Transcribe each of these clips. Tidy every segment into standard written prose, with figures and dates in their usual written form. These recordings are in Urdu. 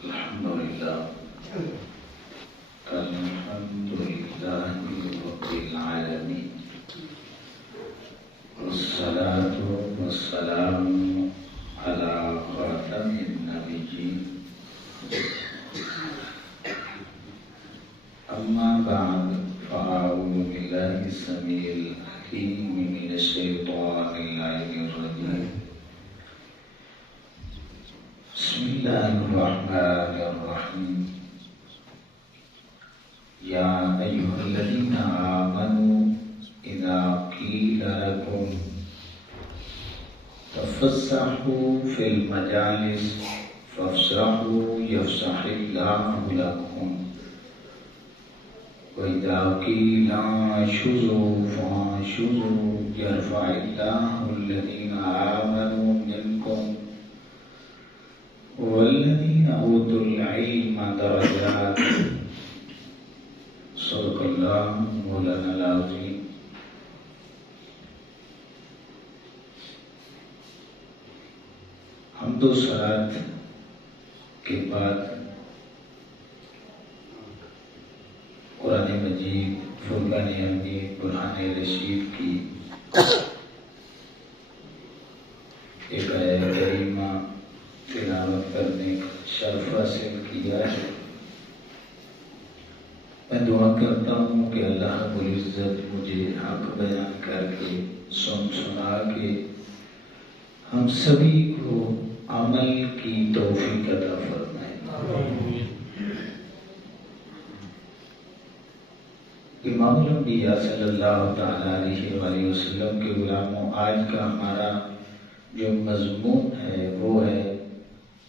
الحمد لله رب العالمين والصلاة والسلام على خاتم النبيين أما بعد فأعوذ بالله السميع العليم من الشيطان اللعين الرجيم بسم الله الرحمن الرحيم يا أيها الذين آمنوا إذا قيل لكم تفسحوا في المجالس فافسحوا يفسح الله لكم وإذا قيل انشزوا فانشزوا يرفع الله الذين آمنوا منكم والذين أوتوا العلم درجات صدق الله مولانا العظيم. حمد و صلات کے بعد قرآن مجید فرقان حمید برہان رشید کی ایک آیت کریمہ تلاوت کرنے کا شرف حاصل کیا ہے. میں دعا کرتا ہوں کہ اللہ رب العزت مجھے حق بیان کر کے سنا کے ہم سبھی کو عمل کی توفیق عطا فرمائے. امام الانبیاء صلی اللہ تعالی علیہ وآلہ وسلم کے غلاموں، آج کا ہمارا جو مضمون ہے وہ ہے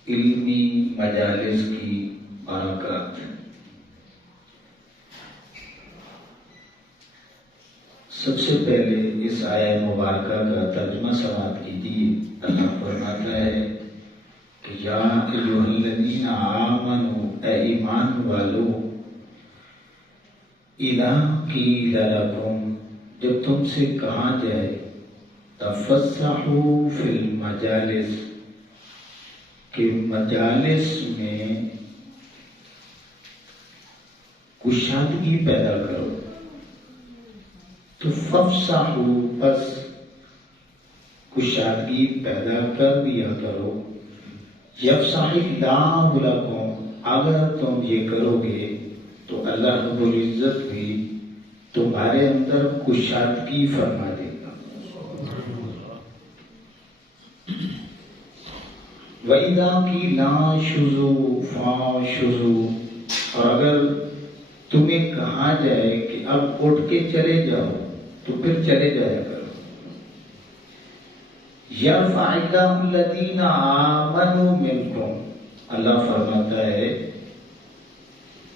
علمی مجالس کی برکات. سب سے پہلے اس آیہ مبارکہ کا ترجمہ سماعت کیجیے. اللہ فرماتا ہے کہ یا ایھا الذین آمنوا، اے ایمان والو، اذا قیل لکم، جب تم سے کہا جائے، تفسحوا فی المجالس، کہ مجالس میں کشادگی پیدا کرو، تو فافسحوا، بس کشادگی پیدا کر دیا کرو. یفسح اللہ لکم، اگر تم یہ کرو گے تو اللہ رب العزت بھی تمہارے اندر کشادگی فرما دے گا. وَإِذَا قِيلَ انشُزُوا فَانشُزُوا، اور اگر تمہیں کہا جائے کہ اب اٹھ کے چلے جاؤ تو پھر چلے جایا کرو. یرفع اللہ الذین آمنوا منکم، اللہ فرماتا ہے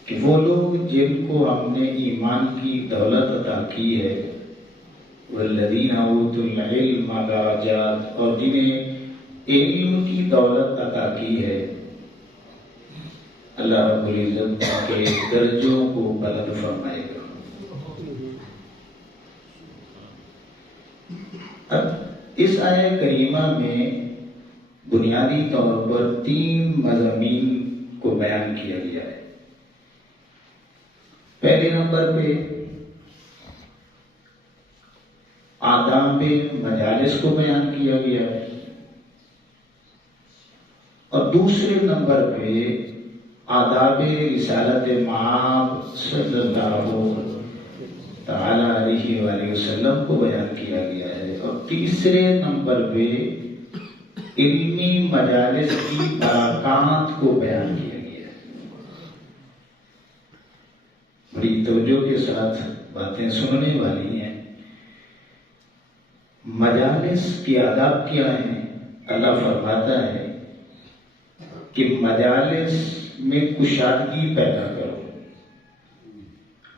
کہ وہ لوگ جن کو ہم نے ایمان کی دولت عطا کی ہے، والذین اوتوا العلم درجات، اور جنہیں علم کی دولت عطا کی ہے، اللہ رب العزت کے درجوں کو بلند فرمائے گا. اب اس آیہ کریمہ میں بنیادی طور پر 3 مضامین کو بیان کیا گیا ہے. پہلے نمبر پہ آداب مجالس کو بیان کیا گیا ہے، اور دوسرے نمبر پہ آداب رسالت مآب صلی اللہ تعالی علیہ وآلہ وسلم کو بیان کیا گیا ہے، اور تیسرے نمبر پہ علمی مجالس کی برکات کو بیان کیا گیا ہے. بڑی توجہ کے ساتھ باتیں سننے والی ہیں. مجالس کی آداب کیا ہیں؟ اللہ فرماتا ہے کہ مجالس میں کشادگی پیدا کرو.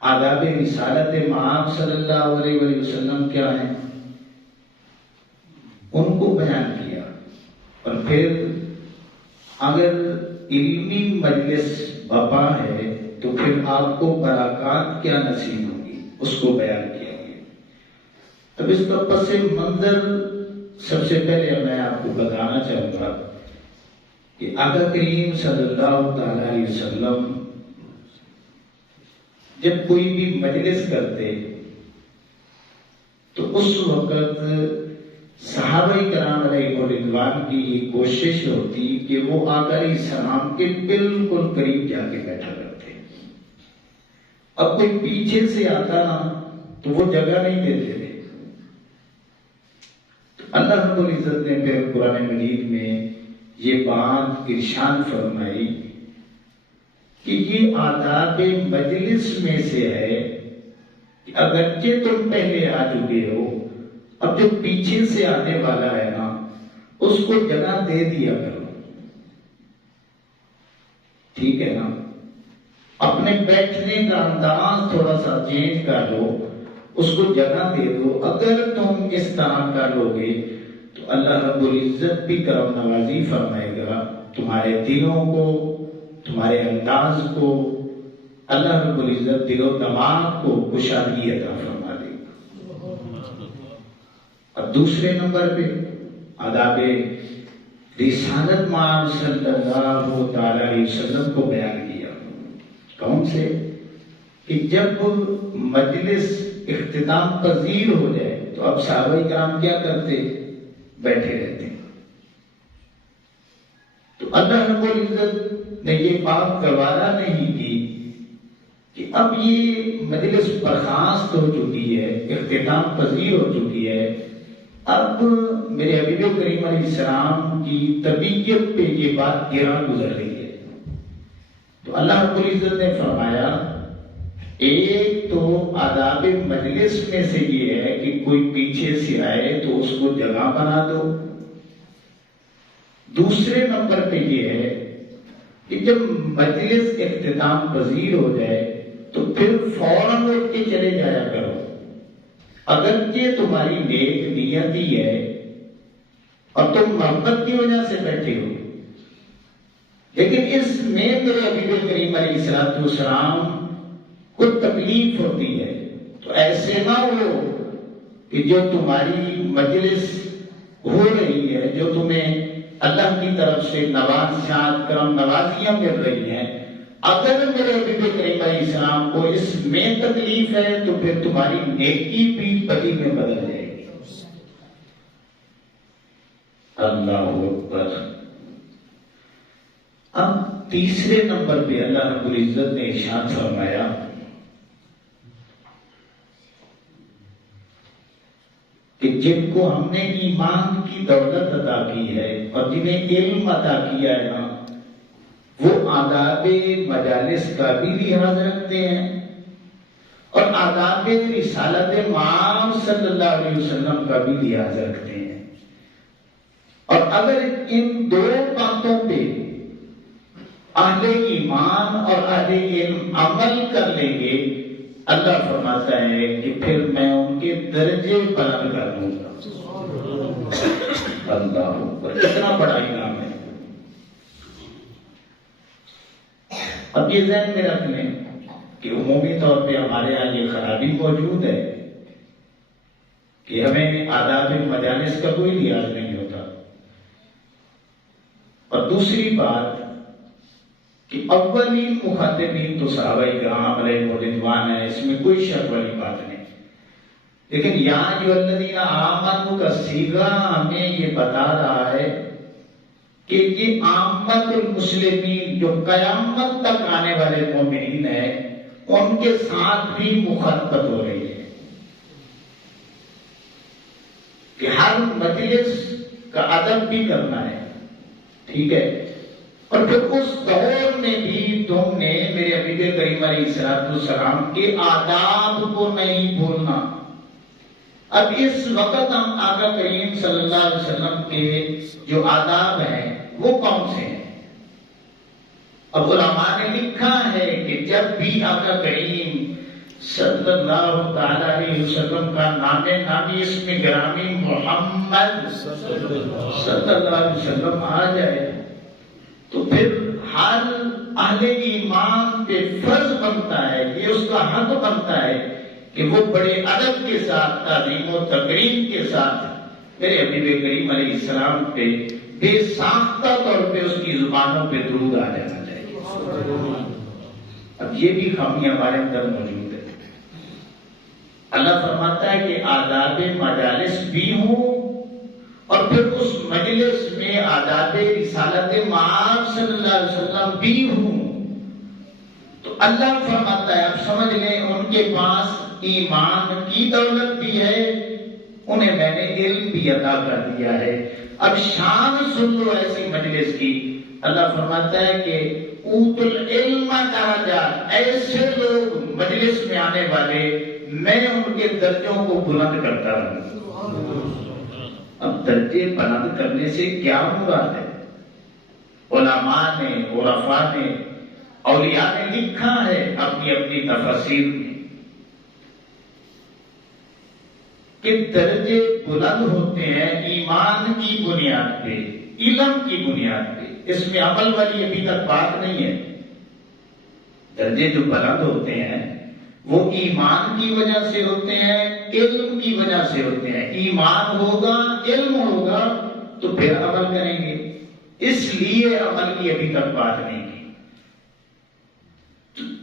آداب رسالت مآب صلی اللہ علیہ وآلہ وسلم کیا ہیں؟ ان کو بیان کیا. اور پھر اگر علمی مجلس برپا ہے تو پھر آپ کو برکات کیا نصیب ہوگی، اس کو بیان کیا گیا. اب اس کا پس منظر سب سے پہلے میں آپ کو بتانا چاہوں گا کہ آقا کریم صلی اللہ تعالی علیہ وسلم جب کوئی بھی مجلس کرتے تو اس وقت صحابہ کرام علیہ رضوان کی یہ کوشش ہوتی کہ وہ آقا علیہ السلام کے بالکل قریب جا کے بیٹھا کرتے. اب کوئی پیچھے سے آتا نا تو وہ جگہ نہیں دیتے تھے. اللہ رب العزت نے پھر قرآن مجید میں یہ بات ارشاد فرمائی کہ یہ آداب مجلس میں سے ہے کہ اگرچہ تم پہلے آ چکے ہو، اب جو پیچھے سے آنے والا ہے نا اس کو جگہ دے دیا کرو. ٹھیک ہے نا؟ اپنے بیٹھنے کا انداز تھوڑا سا چینج کر لو، اس کو جگہ دے دو. اگر تم اس طرح کر لو گے تو اللہ رب العزت بھی کرم نوازی فرمائے گا، تمہارے دلوں کو، تمہارے انداز کو اللہ رب العزت دل و دماغ کو کشادگی عطا فرما دے گا. اور دوسرے نمبر پہ آداب رسالت مآب صلی اللہ تعالی علیہ وسلم کو بیان کیا. کون سے؟ کہ جب مجلس اختتام پذیر ہو جائے تو اب صحابہ کرام کیا کرتے؟ بیٹھے رہتے. تو اللہ رب العزت نے یہ بات گوارا نہیں کی کہ اب یہ مجلس برخاست ہو چکی ہے، اختتام پذیر ہو چکی ہے، اب میرے حبیب کریم علیہ السلام کی طبیعت پہ یہ بات گراں گزر رہی ہے. تو اللہ رب العزت نے فرمایا ایک تو آداب مجلس میں سے یہ ہے کہ کوئی پیچھے سے آئے تو اس کو جگہ بنا دو. دوسرے نمبر پہ یہ ہے کہ جب مجلس اختتام پذیر ہو جائے تو پھر فوراً اٹھ کے چلے جایا کرو. اگرچہ تمہاری نیک نیت ہی ہے اور تم محبت کی وجہ سے بیٹھے ہو، لیکن اس میں میرے حبیب کریم علیہ السلام کو تکلیف ہوتی ہے. تو ایسے نہ ہو کہ جو تمہاری مجلس ہو رہی ہے، جو تمہیں اللہ کی طرف سے نوازشات کرم نوازیاں مل رہی ہیں، اگر میرے حبیب کریم علیہ السلام کو اس میں تکلیف ہے تو پھر تمہاری نیکی بھی بدی میں بدل جائے گی. اللہ اکبر. اب تیسرے نمبر پہ اللہ رب العزت نے ارشاد فرمایا کہ جن کو ہم نے ایمان کی دولت عطا کی ہے اور جنہیں علم عطا کیا ہے نا، وہ آداب مجالس کا بھی لحاظ رکھتے ہیں اور آداب رسالت مآب صلی اللہ علیہ وسلم کا بھی لحاظ رکھتے ہیں. اور اگر ان دو باتوں پہ اہل ایمان اور اہل علم عمل کر لیں گے، اللہ فرماتا ہے کہ پھر میں ان کے درجے بلند کر دوں گا. اللہ اکبر. کتنا بڑا انعام ہے. اب یہ ذہن میں رکھ لیں کہ عمومی طور پہ ہمارے یہاں یہ خرابی موجود ہے کہ ہمیں آداب مجالس کا کوئی لحاظ نہیں ہوتا. اور دوسری بات کہ اولین مخاطبین تو صحابہ کرام علیہ رضوان ہے، اس میں کوئی شک والی بات نہیں. لیکن یا ایھا الذین آمنوا کا صیغہ ہمیں یہ بتا رہا ہے کہ یہ عامت المسلمین جو قیامت تک آنے والے مومنین ہیں ان کے ساتھ بھی مخاطبت ہو رہی ہے کہ ہر مجلس کا ادب بھی کرنا ہے. ٹھیک ہے؟ اور پھر اس دور میں بھی تم نے میرے حبیب کریم علیہ السلام کے آداب کو نہیں بھولنا. اب اس وقت ہم آقا کریم صلی اللہ علیہ وسلم کے جو آداب ہیں وہ کون سے ہیں؟ اب علماء نے لکھا ہے کہ جب بھی آقا کریم صلی اللہ تعالی علیہ وسلم کا نام نامی اسم گرامی محمد صلی اللہ علیہ وسلم آ جائے تو پھر ہر اہل ایمان پہ فرض بنتا ہے، یہ اس کا حق بنتا ہے کہ وہ بڑے ادب کے ساتھ، تعظیم و تکریم کے ساتھ میرے حبیب کریم علیہ السلام پہ بے ساختہ طور پہ اس کی زبانوں پہ درود آ جانا چاہیے۔ اب یہ بھی خامی ہمارے اندر موجود ہے۔ اللہ فرماتا ہے کہ آداب مجالس بھی ہوں اور پھر اس مجلس میں آداب رسالت مآب صلی اللہ علیہ وسلم بھی ہوں۔ تو اللہ فرماتا ہے اب سمجھ لیں ان کے پاس ایمان کی دولت بھی ہے، انہیں میں نے علم بھی عطا کر دیا ہے۔ اب شان سن لو ایسی مجلس کی، اللہ فرماتا ہے کہ اوت العلم درجات، ایسے لوگ مجلس میں آنے والے میں ان کے درجوں کو بلند کرتا رہوں۔ اب درجے بلند کرنے سے کیا مراد ہے؟ علماء نے، عرفاء نے، اولیاء نے لکھا ہے اپنی اپنی تفاسیر میں کہ درجے بلند ہوتے ہیں ایمان کی بنیاد پہ، علم کی بنیاد پہ۔ اس میں عمل والی ابھی تک بات نہیں ہے۔ درجے جو بلند ہوتے ہیں وہ ایمان کی وجہ سے ہوتے ہیں، علم کی وجہ سے ہوتے ہیں۔ ایمان ہوگا، علم ہوگا تو پھر عمل کریں گے، اس لیے عمل کی ابھی تک بات نہیں کی۔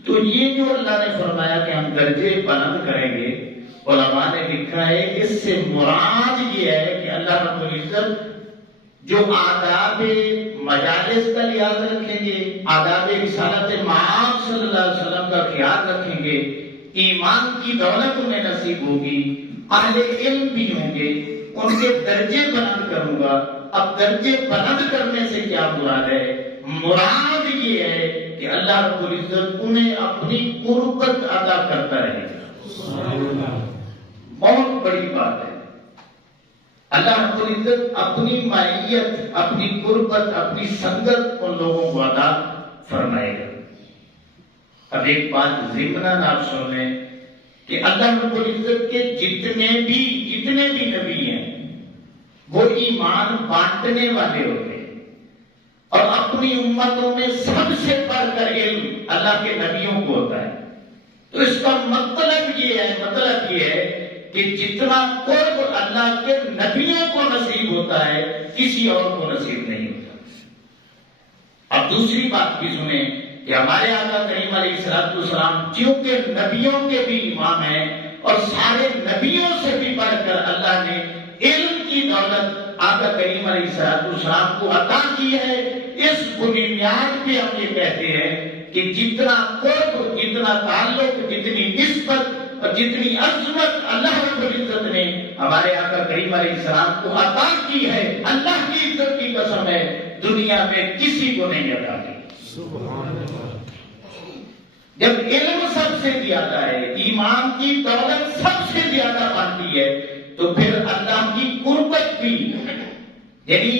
تو یہ جو اللہ نے فرمایا کہ ہم درجے بلند کریں گے، علماء نے لکھا ہے اس سے مراد یہ ہے کہ اللہ رب العزت جو آداب مجالس کا لحاظ رکھیں گے، آداب رسالت مآب صلی اللہ علیہ وسلم کا خیال رکھیں گے، ایمان کی دولت انہیں نصیب ہوگی، اہل علم بھی ہوں گے، ان کے درجے بلند کروں گا۔ اب درجے بلند کرنے سے کیا مراد ہے؟ مراد یہ ہے کہ اللہ رب العزت انہیں اپنی قربت عطا کرتا رہے گا۔ بہت بڑی بات ہے، اللہ رب العزت اپنی معیت، اپنی قربت، اپنی سنگت ان لوگوں کو عطا فرمائے گا۔ اب ایک بات ضمناً آپ سن لیں کہ اللہ رب العزت کے جتنے بھی نبی ہیں وہ ایمان بانٹنے والے ہوتے ہیں، اور اپنی امتوں میں سب سے بڑھ کر علم اللہ کے نبیوں کو ہوتا ہے۔ تو اس کا مطلب یہ ہے کہ جتنا قرب اللہ کے نبیوں کو نصیب ہوتا ہے کسی اور کو نصیب نہیں ہوتا۔ اب دوسری بات بھی سنیں کہ ہمارے آقا کریم علیہ الصلوۃ والسلام چونکہ نبیوں کے بھی امام ہیں اور سارے نبیوں سے بھی بڑھ کر اللہ نے علم کی دولت آقا کریم علیہ الصلوۃ والسلام کو عطا کی ہے، اس بنیاد پہ ہم یہ کہتے ہیں کہ جتنا قرب، جتنا تعلق، جتنی نسبت اور جتنی عظمت اللہ رب العزت نے ہمارے آقا کریم علیہ السلام کو عطا کی ہے، اللہ کی عزت کی قسم ہے دنیا میں کسی کو نہیں عطا کی۔ جب علم سب سے زیادہ ہے، ایمان کی دولت سب سے زیادہ بانٹی ہے، تو پھر اللہ کی قربت بھی، یعنی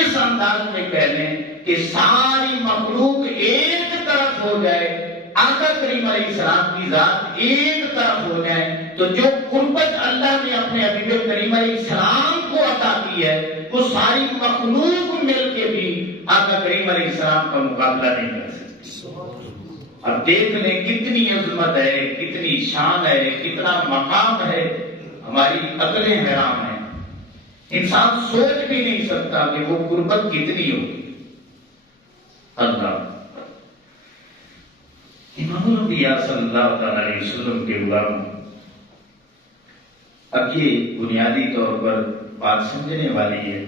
اس انداز میں کہہ لیں کہ ساری مخلوق ایک طرف ہو جائے، آقا کریم علیہ السلام کی ذات ایک طرف ہو جائے، تو جو قربت اللہ نے اپنے حبیب کریم علیہ السلام کو عطا کی ہے وہ ساری مخلوق مل کے بھی آقا کریم علیہ السلام کا مقابلہ نہیں کر سکتی۔ اب دیکھ لیں کتنی عظمت ہے، کتنی شان ہے، کتنا مقام ہے، ہماری عقلیں حیران ہیں، انسان سوچ بھی نہیں سکتا کہ وہ قربت کتنی ہوگی۔ اللہ امام الانبیاء صلی اللہ تعالی علیہ وسلم کے غلام، اب یہ بنیادی طور پر بات سمجھنے والی ہے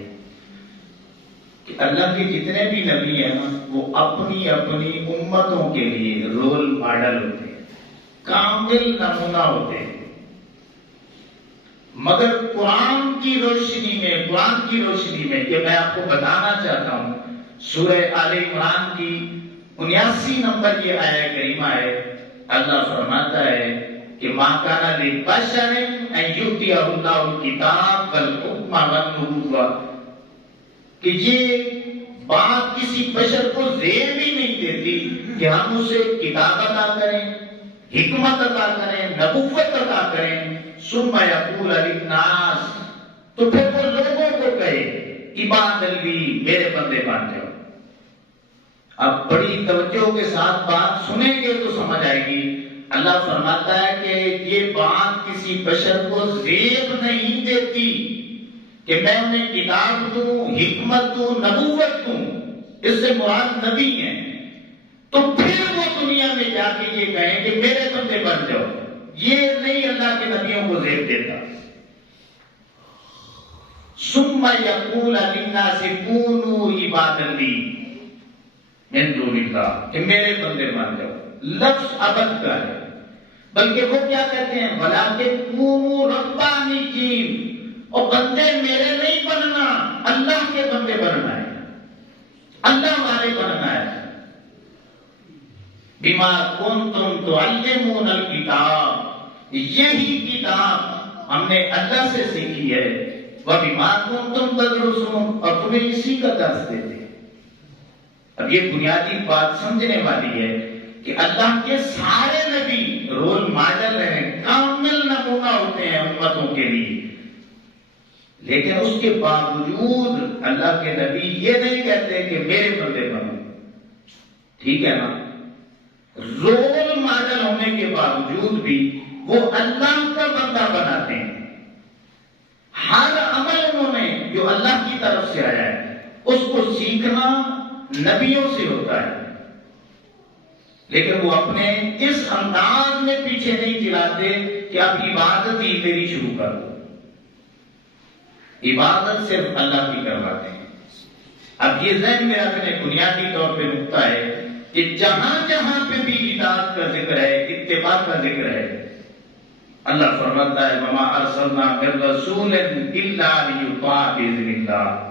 کہ اللہ کے جتنے بھی نبی ہیں وہ اپنی اپنی امتوں کے لیے رول ماڈل ہوتے ہیں، کامل نمونہ ہوتے ہیں، مگر قرآن کی روشنی میں کہ میں آپ کو بتانا چاہتا ہوں، سورہ آل عمران کی 79 نمبر یہ آیہ کریمہ ہے، اللہ فرماتا ہے کہ ما کان لبشر ان یؤتیہ اللہ الکتاب والحکم والنبوۃ، کہ یہ بات کسی بشر کو زیب ہی نہیں دیتی کہ ہم اسے کتاب عطا کریں، حکمت عطا کریں، نبوت عطا کریں، ثم یقول للناس، تو پھر وہ لوگوں کو کہے عباد لی، میرے بندے مان جاؤ۔ اب بڑی توجہ کے ساتھ بات سنیں گے تو سمجھ آئے گی، اللہ فرماتا ہے کہ یہ بات کسی بشر کو زیب نہیں دیتی کہ میں انہیں کتاب دوں، حکمت دوں، نبوت دوں، اس سے مراد نبی ہیں، تو پھر وہ دنیا میں جا کے یہ کہیں کہ میرے بندے بن جاؤ، یہ نہیں اللہ کے نبیوں کو زیب دیتا۔ ثم یقول للناس کونوا عبادا لی من دون اللہ، کہ میرے بندے بن جاؤ، لفظ عبد کا ہے، بلکہ وہ کیا کہتے ہیں وَلَٰكِن كُونُوا رَبَّانِيِّينَ، اور بندے میرے نہیں بننا، اللہ کے بندے بننا ہے، اللہ والے بننا ہے۔ بِمَا كُنتُمْ تُعَلِّمُونَ الْكِتَابَ، یہی کتاب ہم نے اللہ سے سیکھی ہے، وَبِمَا كُنتُمْ تَدْرُسُونَ، اور تمہیں اسی کا درس دیتے ہیں۔ اب یہ بنیادی بات سمجھنے والی ہے کہ اللہ کے سارے نبی رول ماڈل ہیں، کامل نمونہ ہوتے ہیں امتوں کے لیے، لیکن اس کے باوجود اللہ کے نبی یہ نہیں کہتے کہ میرے بندے بنو، ٹھیک ہے نا؟ رول ماڈل ہونے کے باوجود بھی وہ اللہ کا بندہ بناتے ہیں۔ ہر عمل انہوں نے جو اللہ کی طرف سے آیا ہے اس کو سیکھنا نبیوں سے ہوتا ہے، لیکن وہ اپنے اس انداز میں پیچھے نہیں چلاتے کہ اب عبادت ہی میری شروع کر دو، عبادت صرف اللہ کی کرواتے ہیں۔ اب یہ ذہن میں رکھنے بنیادی طور پہ نقطہ ہے کہ جہاں جہاں پہ بھی اطاعت کا ذکر ہے، اتباع کا ذکر ہے، اللہ فرماتا ہے وَمَا أَرْسَلْنَا مِن رَّسُولٍ إِلَّا لِيُطَاعَ بِإِذْنِ اللَّهِ،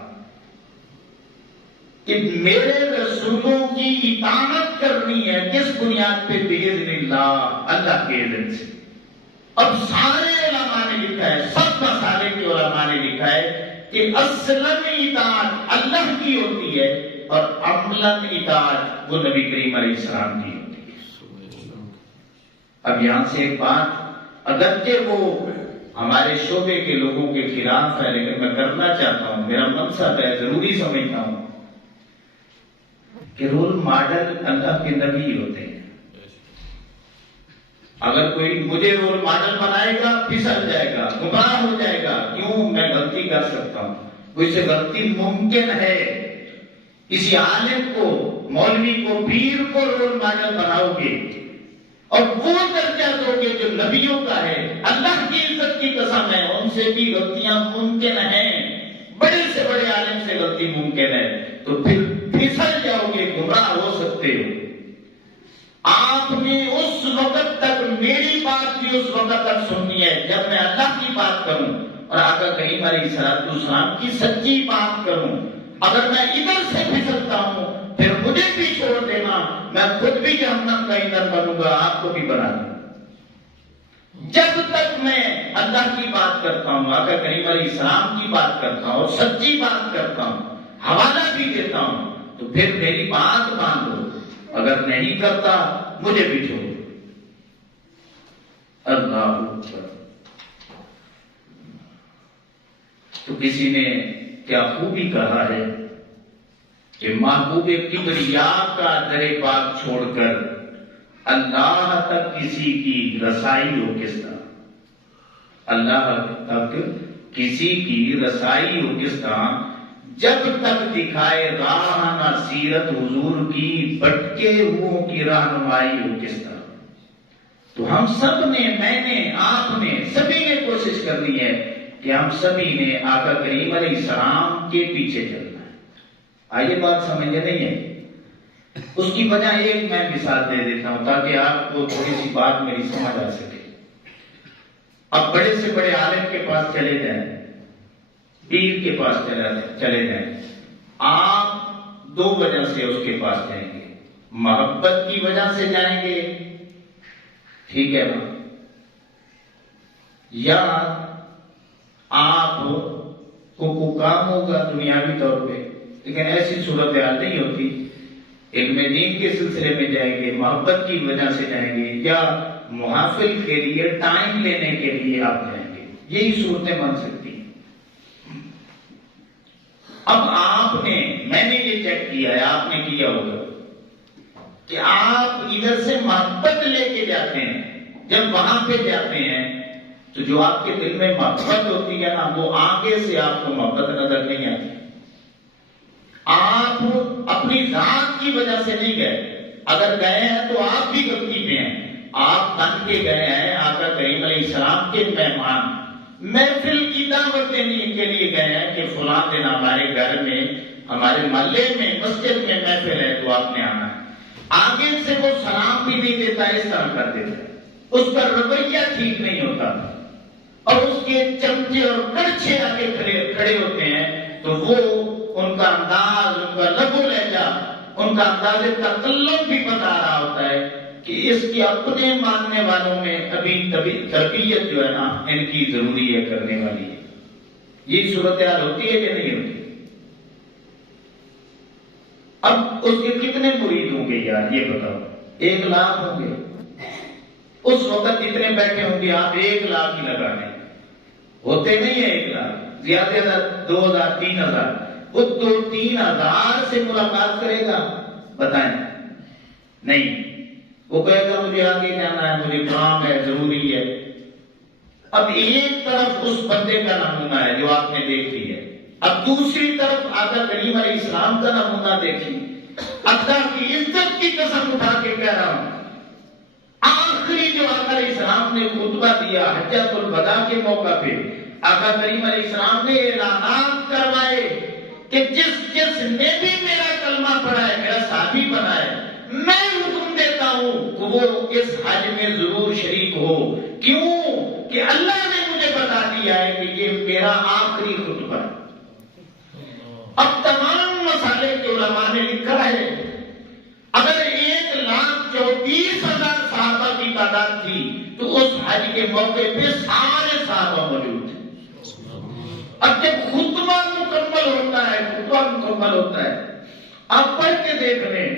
کہ میرے رسولوں کی اطاعت کرنی ہے، کس بنیاد پہ؟ بِإِذْنِ اللَّهِ، اللہ کے اذن سے۔ اب سارے علماء نے لکھا ہے، سب مسالے کے علماء نے لکھا ہے کہ اصلاً اطاعت اللہ کی ہوتی ہے اور عملاً اطاعت وہ نبی کریم علیہ السلام کی ہوتی ہے۔ اب یہاں سے ایک بات، اگرچہ وہ ہمارے شعبے کے لوگوں کے خلاف ہے، لیکن میں کرنا چاہتا ہوں، میرا منصب ہے، ضروری سمجھتا ہوں کہ رول ماڈل اللہ کے نبی ہوتے ہیں۔ اگر کوئی مجھے رول ماڈل بنائے گا پھسل جائے گا، گمراہ ہو جائے گا، کیوں؟ میں غلطی کر سکتا ہوں، کوئی سے غلطی ممکن ہے۔ کسی عالم کو، مولوی کو، پیر کو رول ماڈل بناؤ گے اور وہ درجہ دو گے جو نبیوں کا ہے، اللہ کی عزت کی قسم ہے ان سے بھی غلطیاں ممکن ہیں، بڑے سے بڑے عالم سے غلطی ممکن ہے، تو پھر پھسل جاؤ گے، گمراہ ہو سکتے ہو۔ آپ نے اس وقت تک میری بات بھی اس وقت تک سننی ہے جب میں اللہ کی بات کروں اور آقا کریم علیہ السلام کی سچی بات کروں۔ اگر میں ادھر سے پھسلتا ہوں پھر مجھے بھی چھوڑ دینا، میں خود بھی جہنم کا ایندھن بنوں گا، آپ کو بھی بنا دوں۔ جب تک میں اللہ کی بات کرتا ہوں، آقا کریم علیہ السلام کی بات کرتا ہوں اور سچی بات کرتا ہوں، حوالہ بھی دیتا ہوں، تو پھر میری بات باندھو، اگر نہیں کرتا مجھے بھی چھوڑو۔ اللہ اکبر۔ تو کسی نے کیا خوبی کہا ہے کہ محبوب کبریا کا در پاک چھوڑ کر اللہ تک کسی کی رسائی ہو کس طرح، اللہ تک کسی کی رسائی ہو کس طرح، جب تک دکھائے راہ نہ سیرت حضور کی، بھٹکے ہوں کی رہنمائی ہو کس طرح۔ تو ہم سب نے، میں نے، آپ نے، سبھی نے کوشش کرنی ہے کہ ہم سبھی نے آقا کریم علیہ السلام کے پیچھے چلنا ہے۔ آئیے بات سمجھے نہیں ہے؟ اس کی وجہ ایک میں مثال دے دیتا ہوں تاکہ آپ کو تھوڑی سی بات میری سمجھ آ سکے۔ اب بڑے سے بڑے عالم کے پاس چلے جائیں، پیر کے پاس چلے جائیں، آپ دو وجہ سے اس کے پاس جائیں گے، محبت کی وجہ سے جائیں گے، ٹھیک ہے نا، یا آپ کو کوئی کام ہوگا دنیاوی طور پہ، لیکن ایسی صورتحال نہیں ہوتی۔ علم دین کے سلسلے میں جائیں گے، محبت کی وجہ سے جائیں گے، یا محافل کے لیے ٹائم لینے کے لیے آپ جائیں گے، یہی صورتیں بن سکتی ہیں۔ اب آپ نے، میں نے یہ چیک کیا ہے، آپ نے کیا ہوگا کہ آپ ادھر سے محبت لے کے جاتے ہیں، جب وہاں پہ جاتے ہیں تو جو آپ کے دل میں محبت ہوتی ہے نا، وہ آگے سے آپ کو محبت نظر نہیں آتی. آپ اپنی ذات کی وجہ سے نہیں گئے. اگر گئے ہیں تو آپ بھی غلطی پہ ہیں. آپ بن کے گئے ہیں آقا کریم علیہ السلام کے مہمان، محفل کی دعوت دینے کے لیے گئے ہیں کہ فلاں دن ہمارے گھر میں، ہمارے محلے میں، مسجد میں محفل ہے تو آپ نے آنا ہے. آگے سے وہ سلام بھی نہیں دیتا، اس طرح کر دیتا ہے. اس کا رویہ ٹھیک نہیں ہوتا، اور اس کے چمچے اور کڑچھے آگے کھڑے ہوتے ہیں تو وہ ان کا انداز، ان کا لہو لہجہ، ان کا انداز تکلم بھی بتا رہا ہوتا ہے کہ اس کے اپنے ماننے والوں میں ابھی تربیت جو ہے نا ان کی ضروری ہے، کرنے والی ہے. یہ صورتحال ہوتی ہے کہ نہیں ہوتی؟ اب اس کے کتنے مرید ہوں گے یار یہ بتاؤ؟ 1 لاکھ ہوں گے. اس وقت جتنے بیٹھے ہوں گے آپ 1 لاکھ ہی لگانے ہوتے نہیں ہے. 1 لاکھ زیادہ سے زیادہ 2000 3000. وہ 2-3 ہزار سے ملاقات کرے گا؟ بتائیں. نہیں، وہ کہے گا مجھے آگے جانا ہے، مجھے کام ہے، ضروری ہے. اب ایک طرف اس بندے کا نمونہ ہے جو آپ نے دیکھ لی ہے، اب دوسری طرف آقا کریم علیہ السلام کا نمونہ دیکھیے. اللہ کی عزت کی قسم اٹھا کے کہہ رہا ہوں، آخری جو آقا علیہ السلام نے خطبہ دیا حجۃ الوداع کے موقع پہ، آقا کریم علیہ السلام نے اعلانات کروائے کہ جس نے بھی میرا کلمہ پڑھا ہے، میرا صحابی بنا ہے، میں حکم دیتا ہوں کہ وہ اس حج میں ضرور شریک ہو. کیوں کہ اللہ نے مجھے بتا دیا ہے کہ یہ میرا آخری خطبہ ہے. اب تمام مسالے کے علماء نے لکھا ہے اگر 1,24,000 صحابہ کی تعداد تھی تو اس حج کے موقع پہ سارے صحابہ موجود تھے. اب جب خطبہ مکمل ہوتا ہے آپ پڑھ کے دیکھ لیں،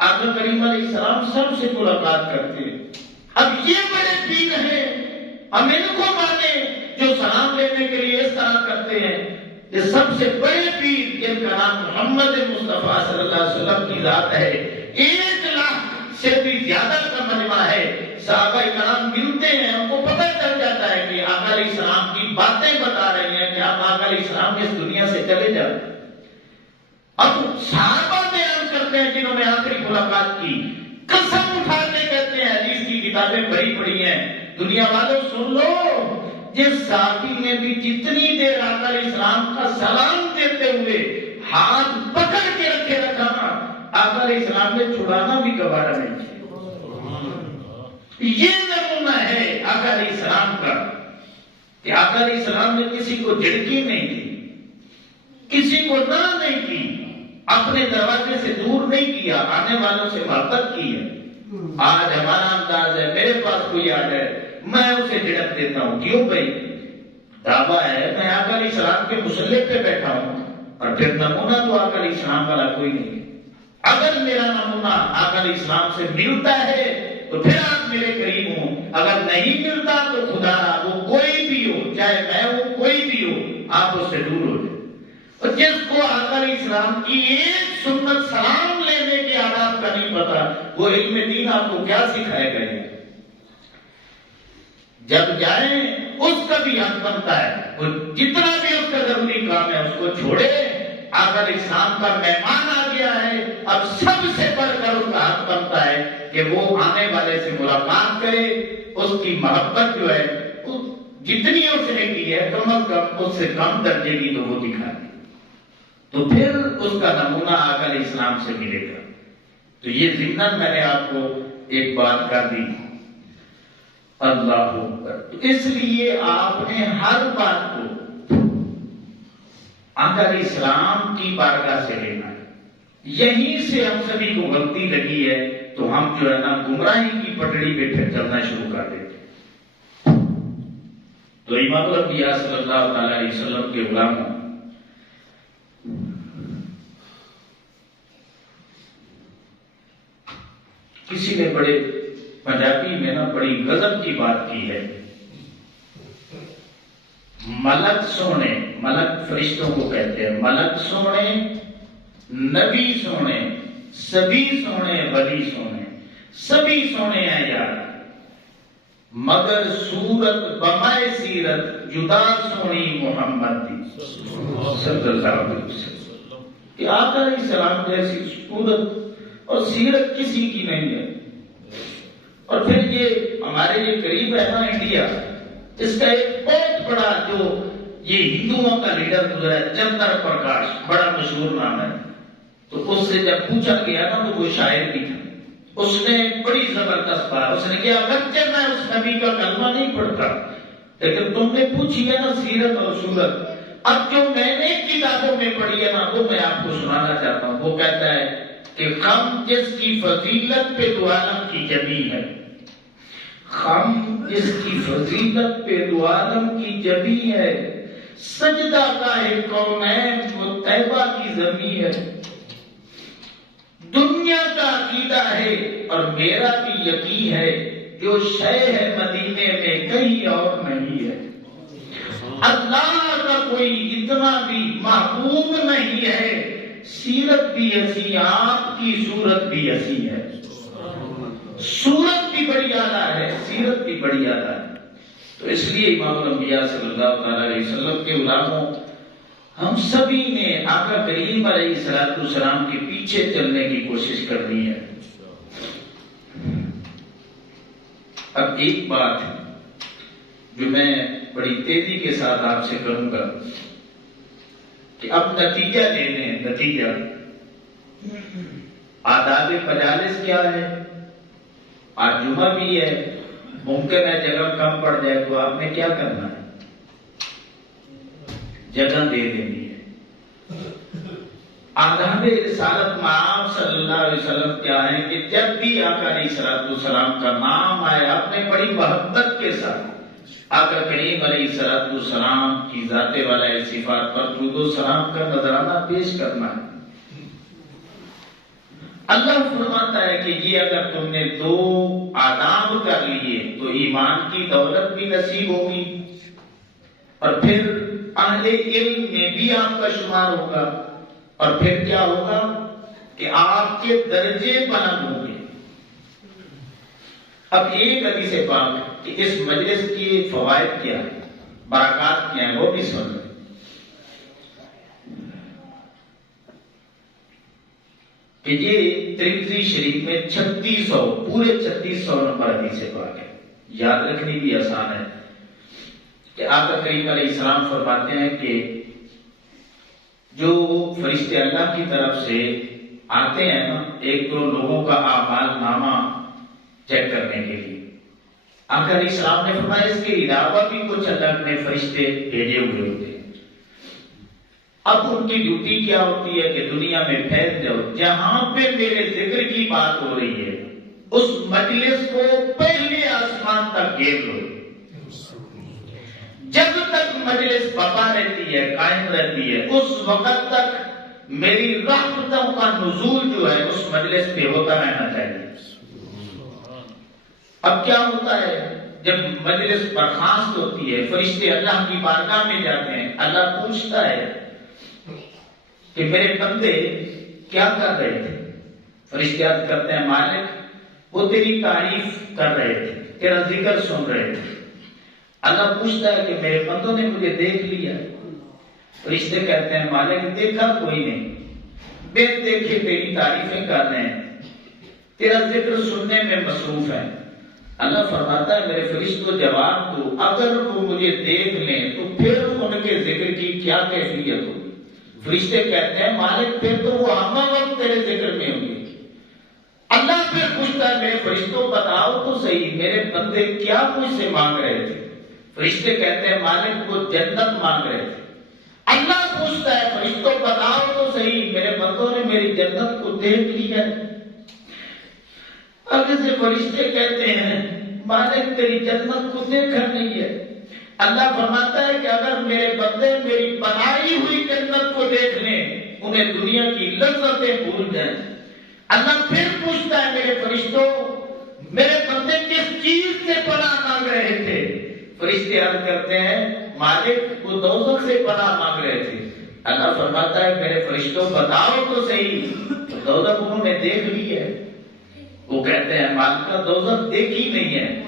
آقا کریم علیہ السلام سب سے ملاقات کرتے ہیں. اب یہ بڑے پیر ہیں، ہم ان کو مانیں جو سلام لینے کے لیے اس طرح کرتے ہیں. یہ سب سے بڑے پیر جن کا نام محمد مصطفیٰ صلی اللہ علیہ وسلم کی ذات ہے، 1 لاکھ سے بھی زیادہ کا مجمع ہے. صحابہ کرام ملتے ہیں، ہم کو پتہ چل جاتا ہے کہ آقا علیہ السلام کی باتیں بتا رہے ہیں کہ آپ آقا علیہ السلام اس دنیا سے چلے جاتے. اب صحابہ بیان کرتے ہیں جنہوں نے آخری ملاقات کی، قسم اٹھا کے کہتے ہیں، حدیث کی کتابیں بڑی بڑی ہیں، دنیا والوں سن لو، جس صحابی نے بھی جتنی دیر آقا علیہ السلام کا سلام دیتے ہوئے ہاتھ پکڑ کے رکھا نا، آقا علیہ السلام نے چھڑانا بھی گوارا نہیں کیا. یہ نمونہ ہے آقا علیہ السلام کا کہ آقا علیہ السلام نے کسی کو جھڑکی نہیں دی، کسی کو نہ نہیں کی، اپنے دروازے سے دور نہیں کیا، آنے والوں سے محبت کی ہے. آج ہمارا انداز ہے، میرے پاس کوئی آ جائے میں اسے جھڑک دیتا ہوں. کیوں بھائی؟ دعویٰ ہے میں آقا علیہ السلام کے مصلی پہ بیٹھا ہوں، اور پھر نمونہ تو آقا علیہ السلام والا کوئی نہیں ہے. اگر میرا نمونہ آقا علیہ السلام سے ملتا ہے تو پھر آپ میرے قریب ہوں، اگر نہیں ملتا تو خدا نہ وہ کوئی بھی ہو، چاہے میں ہوں کوئی بھی ہو، آپ اس سے دور ہو جائیں. اور جس کو آقا علیہ السلام کی ایک سنت سلام لینے کے آداب کا نہیں پتا، وہ علم دین آپ کو کیا سکھائے گا؟ جب جائیں اس کا بھی حق بنتا ہے، وہ جتنا بھی اس کا ضروری کام ہے اس کو چھوڑے. آقا علیہ السلام کا مہمان آ گیا ہے، اب سب سے بڑھ کر اس کا حق بنتا ہے کہ وہ آنے والے سے ملاقات کرے، اس کی محبت جو ہے جتنی اس نے کی ہے کم از کم اس سے کم درجے کی تو وہ دکھائے، تو پھر اس کا نمونہ آقا علیہ السلام سے ملے گا. تو یہ ضمن میں نے آپ کو ایک بات کر دی. اللہ اکبر. اس لیے آپ نے ہر بات کو آقا علیہ السلام کی بارگاہ سے لینا ہے. یہیں سے ہم سبھی کو غلطی لگی ہے تو ہم جو ہے نا گمراہی کی پٹڑی پہ پھر چلنا شروع کر دیتے. تو امام الانبیاء صلی اللہ تعالی علیہ وسلم کے غلاموں، کسی نے بڑے پنجابی میں نا بڑی غضب کی بات کی ہے. ملک سونے، ملک فرشتوں کو کہتے ہیں، ملک سونے، نبی سونے، سبھی سونے، ولی سونے، سبھی سونے ہیں یار. مگر صورت بمائے سیرت جدا سونی محمد دی صلی اللہ علیہ وسلم کہ آقا علیہ السلام جیسی صورت اور سیرت کسی کی نہیں ہے۔ اور پھر یہ ہمارے یہ قریب ہے نا انڈیا، اس کا ایک بہت بڑا جو یہ ہندوؤں کا لیڈر گزرا ہے چندر پرکاش، بڑا مشہور نام ہے، تو اس سے جب پوچھا گیا نا تو وہ شاعر بھی تھا، اس نے بڑی زبردست بات، اس نے کہا اگرچہ میں اس نبی کا کلمہ نہیں پڑھتا لیکن تم نے پوچھی ہے نا سیرت اور صورت، اب جو میں نے کتابوں میں پڑھی ہے نا وہ میں آپ کو سنانا چاہتا ہوں۔ وہ کہتا ہے کہ غم جس کی فضیلت پہ دو عالم کی جبی ہے، غم جس کی فضیلت پہ دو عالم کی جبی ہے، سجدہ گاہ کونین وہ طیبہ کی زمین ہے، دنیا کا عقیدہ ہے اور میرا بھی یقین ہے جو شے ہے مدینے میں کہیں اور نہیں ہے، اللہ کا کوئی اتنا بھی محبوب نہیں ہے، سیرت بھی ایسی آپ کی صورت بھی ایسی ہے، صورت بھی بڑی اعلیٰ ہے سیرت بھی بڑی اعلیٰ ہے۔ تو اس لیے امام الانبیاء صلی اللہ علیہ وسلم کے غلاموں ہم سبھی نے آقا کریم علیہ السلام کے پیچھے چلنے کی کوشش کرنی ہے۔ اب ایک بات جو میں بڑی تیزی کے ساتھ آپ سے کروں گا کہ اب نتیجہ لینے ہیں، نتیجہ آداب مجالس کیا ہے، آج جمعہ بھی ہے، ممکن ہے جگہ کم پڑ جائے تو آپ نے کیا کرنا ہے، جگہ دے دینی ہے۔ آداب رسالت مآب صلی اللہ علیہ وسلم کیا ہے کہ جب بھی آقا علیہ السلام کا نام آئے آپ نے بڑی محبت کے ساتھ آقا کریم علیہ السلام کی ذات والا صفات پر درود و سلام کا نذرانہ پیش کرنا ہے۔ اللہ فرماتا ہے کہ یہ اگر تم نے دو آداب کر لیے تو ایمان کی دولت بھی نصیب ہوگی اور پھر اہل علم میں بھی آپ کا شمار ہوگا، اور پھر کیا ہوگا کہ آپ کے درجے بلند ہوں گے۔ اب ایک حدیث پاک ہے کہ اس مجلس کی فوائد کیا ہے، برکات کیا ہے، وہ بھی سن لیں۔ کہ یہ ترمذی شریف میں 3600 پورے 3600 نمبر حدیث پاک ہے، یاد رکھنی بھی آسان ہے کہ آقا کریم علیہ السلام فرماتے ہیں کہ جو فرشتے اللہ کی طرف سے آتے ہیں نا ایک تو لوگوں کا اعمال نامہ چیک کرنے کے لیے، آقا علیہ السلام نے فرمایا اس کے علاوہ بھی کچھ اللہ نے فرشتے بھیجے ہوئے ہوتے ہیں۔ اب ان کی ڈیوٹی کیا ہوتی ہے کہ دنیا میں پھیل جاؤ، جہاں پہ میرے ذکر کی بات ہو رہی ہے اس مجلس کو پہلے آسمان تک گھیر لو، جب تک مجلس بقا رہتی ہے قائم رہتی ہے اس وقت تک میری رحمتوں کا نزول جو ہے اس مجلس پہ ہوتا رہنا چاہیے۔ اب کیا ہوتا ہے جب مجلس برخاست ہوتی ہے فرشتے اللہ کی بارگاہ میں جاتے ہیں، اللہ پوچھتا ہے کہ میرے بندے کیا کر رہے تھے، فرشتے عرض کرتے ہیں مالک وہ تیری تعریف کر رہے تھے، تیرا ذکر سن رہے تھے۔ اللہ پوچھتا ہے کہ میرے بندوں نے مجھے دیکھ لیا، فرشتے کہتے ہیں مالک دیکھا کوئی نہیں، بن دیکھے تیری تعریفیں کر رہے ہیں، تیرا ذکر سننے میں مصروف ہے۔ اللہ فرماتا ہے میرے فرشتوں جواب دو، اگر وہ مجھے دیکھ لیں تو پھر ان کے ذکر کی کیا کیفیت ہوگی؟ فرشتے کہتے ہیں مالک پھر تو وہ ہم وقت تیرے ذکر میں ہوں گے۔ اللہ پھر پوچھتا ہے میرے فرشتوں بتاؤ تو صحیح میرے بندے کیا مجھ سے مانگ رہے تھے؟ فرشتے کہتے ہیں مالک وہ جنت مانگ رہے تھے۔ اللہ پوچھتا ہے فرشتوں بتاؤ تو صحیح میرے بندوں نے میری جنت کو دیکھ لیا ہے؟ آگے سے فرشتے کہتے ہیں مالک تیری جنت کو دیکھا نہیں ہے۔ اللہ فرماتا ہے کہ اگر میرے بندے میری بنائی ہوئی جنت کو دیکھ لیں انہیں دنیا کی لذتیں بھول جائیں۔ اللہ پھر پوچھتا ہے میرے فرشتوں میرے بندے کس چیز سے پناہ مانگ رہے تھے؟ فرشتے عرض کرتے ہیں مالک وہ دوزخ سے پناہ مانگ رہے تھے۔ اللہ فرماتا ہے میرے فرشتوں بتاؤ تو صحیح دوزخ انہوں نے دیکھ لی ہے؟ وہ کہتے ہیں مالکہ دوزخ دیکھی نہیں ہے۔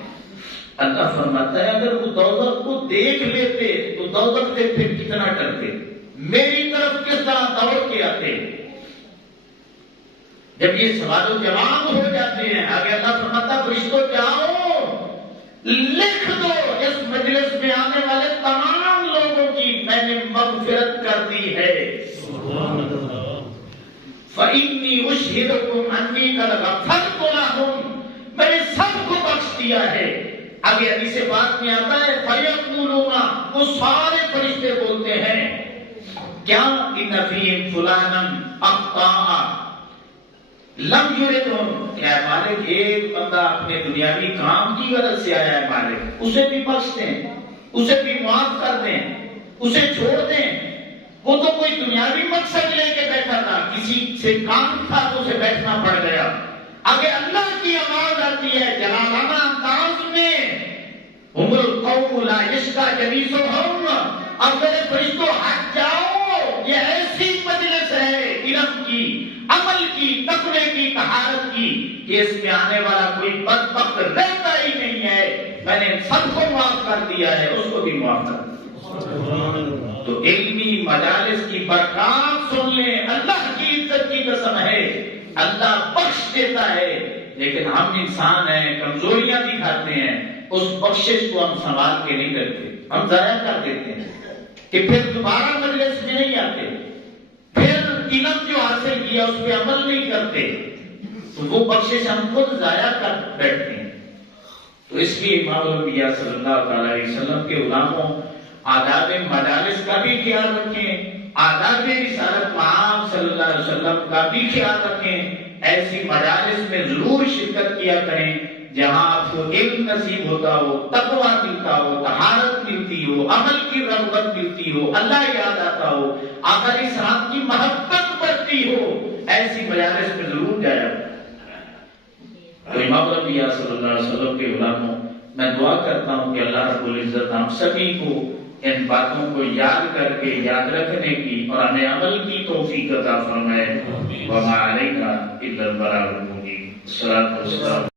اللہ فرماتا ہے اگر وہ دوزخ کو دیکھ لیتے تو دوزخ سے پھر کتنا ڈرتے، میری طرف کس طرح دوڑ کے آتے۔ جب یہ سوال و جواب ہو جاتے ہیں، آگے اللہ فرماتا فرشتوں جاؤ لکھ دو اس مجلس میں آنے والے تمام لوگوں کی میں نے مغفرت کر دی ہے۔ فَإِنِّي أُشْهِدُكُمْ أَنِّي قَدْ غَفَرْتُ لَهُمْ، میں نے سب کو بخش دیا ہے۔ آگے حدیث بات میں آتا ہے فَيَقُولُونَ، وہ سارے فرشتے بولتے ہیں کیا إِنَّ فِيهِمْ فُلَانًا أَخْطَأَ لم یردہم، کیا مالک ایک بندہ اپنے دنیاوی کام کی غرض سے آیا ہے مالک، اسے بھی بخش دیں، اسے بھی معاف کر دیں، اسے چھوڑ دیں۔ وہ تو کوئی دنیاوی مقصد لے کے بیٹھا تھا، کسی سے کام تھا تو اسے بیٹھنا پڑ گیا۔ آگے اللہ کی آواز آتی ہے جلالانہ انداز میں ہم القوم لا یشقی جلیسہم، اب میرے فرشتوں ہٹ جاؤ، یہ ایسی مجلس ہے علم کی، عمل کی، تقوی کی، طہارت کی کہ اس میں آنے والا کوئی بدبخت رہتا ہی نہیں ہے، میں نے سب کو معاف کر دیا ہے، اس کو بھی معاف کر دیا۔ تو علمی مجالس کی برکات سن لیں، اللہ کی عزت کی قسم ہے، اللہ بخش دیتا ہے، لیکن ہم انسان ہیں، کمزوریاں دکھاتے ہیں، اس بخشش کو ہم سنبھال کے نہیں کرتے، ہم ضائع کر دیتے ہیں کہ پھر دوبارہ مجلس میں نہیں آتے، پھر علم جو حاصل کیا اس پہ عمل نہیں کرتے، تو وہ بخشش ہم خود ضائع کر بیٹھتے ہیں۔ تو اس لیے امام الانبیاء صلی اللہ علیہ وسلم کے غلاموں آداب مجالس کا بھی خیال رکھیں، آداب رسالت مآب صلی اللہ علیہ وسلم کا بھی خیال رکھیں، ایسی مجالس میں ضرور شرکت کیا کریں جہاں آپ کو علم نصیب ہوتا ہو، تقویٰ ملتا ہو، طہارت ملتی ہو، عمل کی رغبت ملتی ہو، اللہ یاد آتا ہو، آقا علیہ السلام کی محبت بڑھتی ہو، ایسی مجالس میں ضرور جایا۔ تو امام الانبیاء صلی اللہ علیہ وسلم کے غلاموں، میں دعا کرتا ہوں کہ اللہ رب العزت ہم سبھی کو ان باتوں کو یاد کر کے یاد رکھنے کی اور ہمیں عمل کی توفیق عطا فرمائے۔ وما علینا الا البلاغ المبین۔ الصلاۃ والسلام